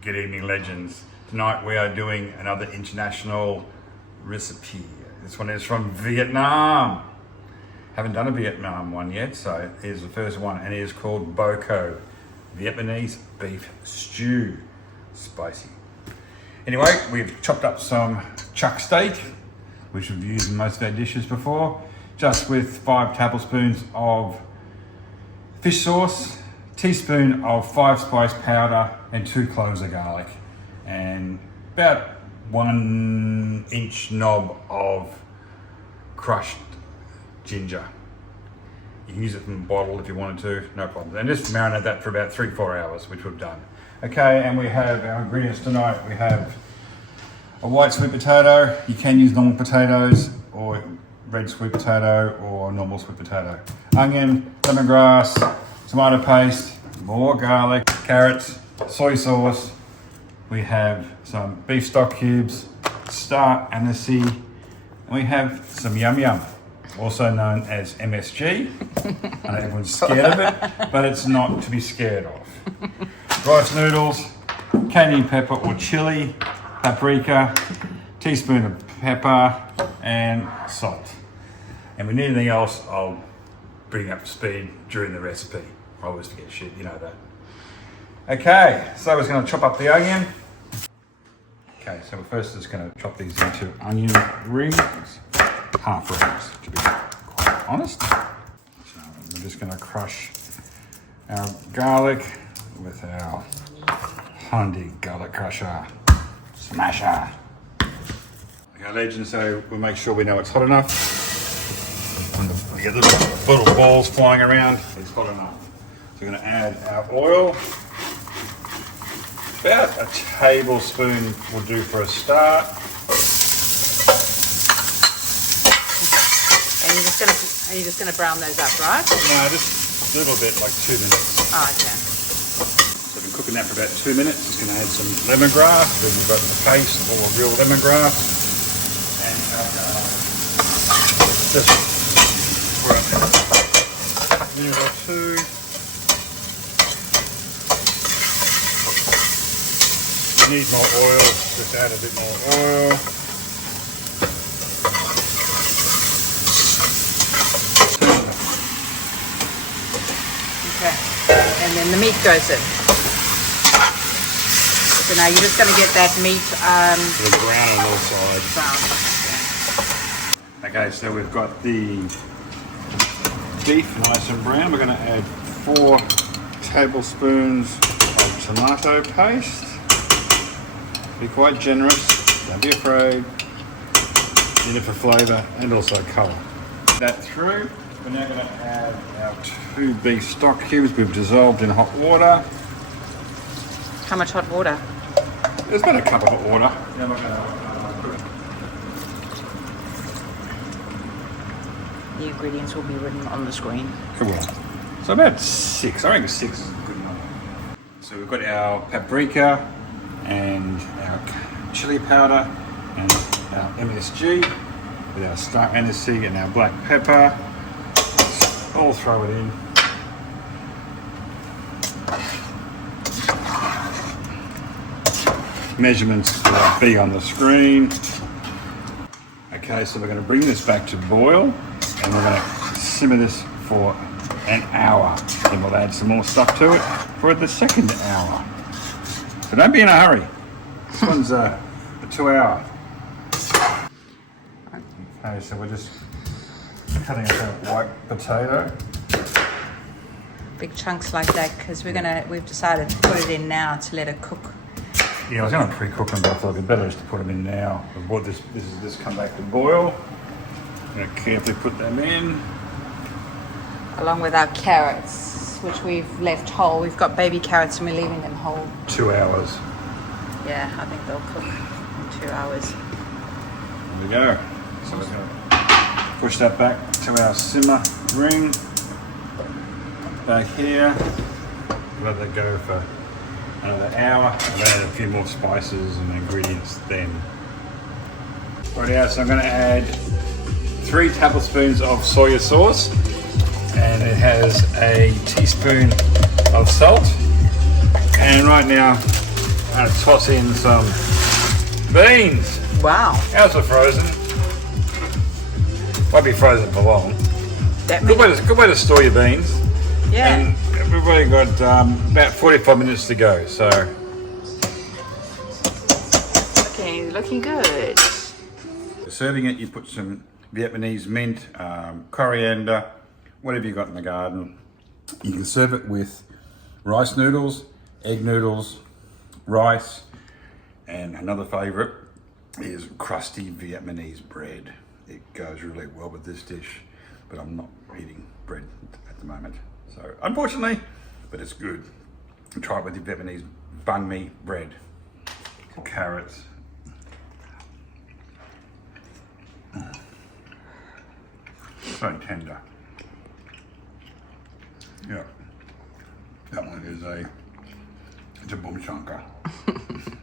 Good evening, legends. Tonight we are doing another international recipe. This one is from Vietnam. Haven't done a Vietnam one yet, so here's the first one, and it is called Bò Kho, Vietnamese Beef Stew. Spicy. Anyway, we've chopped up some chuck steak, which we've used in most of our dishes before, just with 5 tablespoons of fish sauce, teaspoon of 5-spice powder, and 2 cloves of garlic, and about 1-inch knob of crushed ginger. You can use it from a bottle if you wanted to, no problem. And just marinate that for about 3-4 hours, which we've done. Okay, and we have our ingredients tonight. We have a white sweet potato. You can use normal potatoes, or red sweet potato, or normal sweet potato. Onion, lemongrass, tomato paste, more garlic, carrots, soy sauce. We have some beef stock cubes, star anise, and we have some yum yum, also known as MSG. I know everyone's scared of it, but it's not to be scared of. Rice noodles, cayenne pepper or chili, paprika, teaspoon of pepper, and salt. And if we need anything else, I'll bring up to speed during the recipe. I always forget shit, you know that. Okay, so we're going to chop up the onion. Okay, so we're first just going to chop these into onion rings, half rings, to be quite honest. So we're just going to crush our garlic with our handy garlic crusher, smasher. Okay, legends, so we'll make sure we know it's hot enough. When we get little balls flying around, it's hot enough. So we're going to add our oil. About a tablespoon will do for a start. And are you just gonna brown those up, right? No, just a little bit, like 2 minutes. Oh, okay. So I've been cooking that for about 2 minutes. Just going to add some lemongrass, whether you've got the paste or real lemongrass, and just for a minute or two. Need more oil, just add a bit more oil. Okay, and then the meat goes in. So now you're just going to get that meat Brown on all sides. brown. Okay, so we've got the beef nice and brown. We're going to add 4 tablespoons of tomato paste. Be quite generous, don't be afraid. Need it for flavour and also colour. That through, we're now going to add our 2 beef stock cubes we've dissolved in hot water. How much hot water? There's about a cup of hot water. Now we're going to The ingredients will be written on the screen. Cool. So about 6, I reckon 6 is a good number. So we've got our paprika, and our chili powder, and our MSG with our star anise and our black pepper. All throw it in. Measurements will be on the screen. Okay, so we're going to bring this back to boil, and we're going to simmer this for an hour. Then we'll add some more stuff to it for the second hour. So don't be in a hurry. This one's a 2-hour. Okay, so we're just cutting up our white potato. Big chunks like that because we've decided to put it in now to let it cook. Yeah, I was going to pre-cook them, but I thought it'd be better just to put them in now. I brought this has just come back to boil. I'm going to carefully put them in. Along with our carrots, which we've left whole. We've got baby carrots and we're leaving them whole. 2 hours. Yeah, I think they'll cook in 2 hours. There we go. So we're going to push that back to our simmer ring. Back here. Let that go for another hour. I've added a few more spices and ingredients then. Right, so I'm going to add 3 tablespoons of soy sauce, and it has a teaspoon of salt. And right now I'm gonna toss in some beans. Wow. How's it frozen? Won't be frozen for long. That Good way to store your beans. yeah. And we've only got about 45 minutes to go, so. Looking good. For serving it, you put some Vietnamese mint, coriander, whatever you got in the garden. You can serve it with rice noodles, egg noodles, rice, and another favourite is crusty Vietnamese bread. It goes really well with this dish, but I'm not eating bread at the moment. So unfortunately, but it's good. Try it with your Vietnamese banh mi bread. Carrots. So tender. Yeah. That one is it's a boom chunker.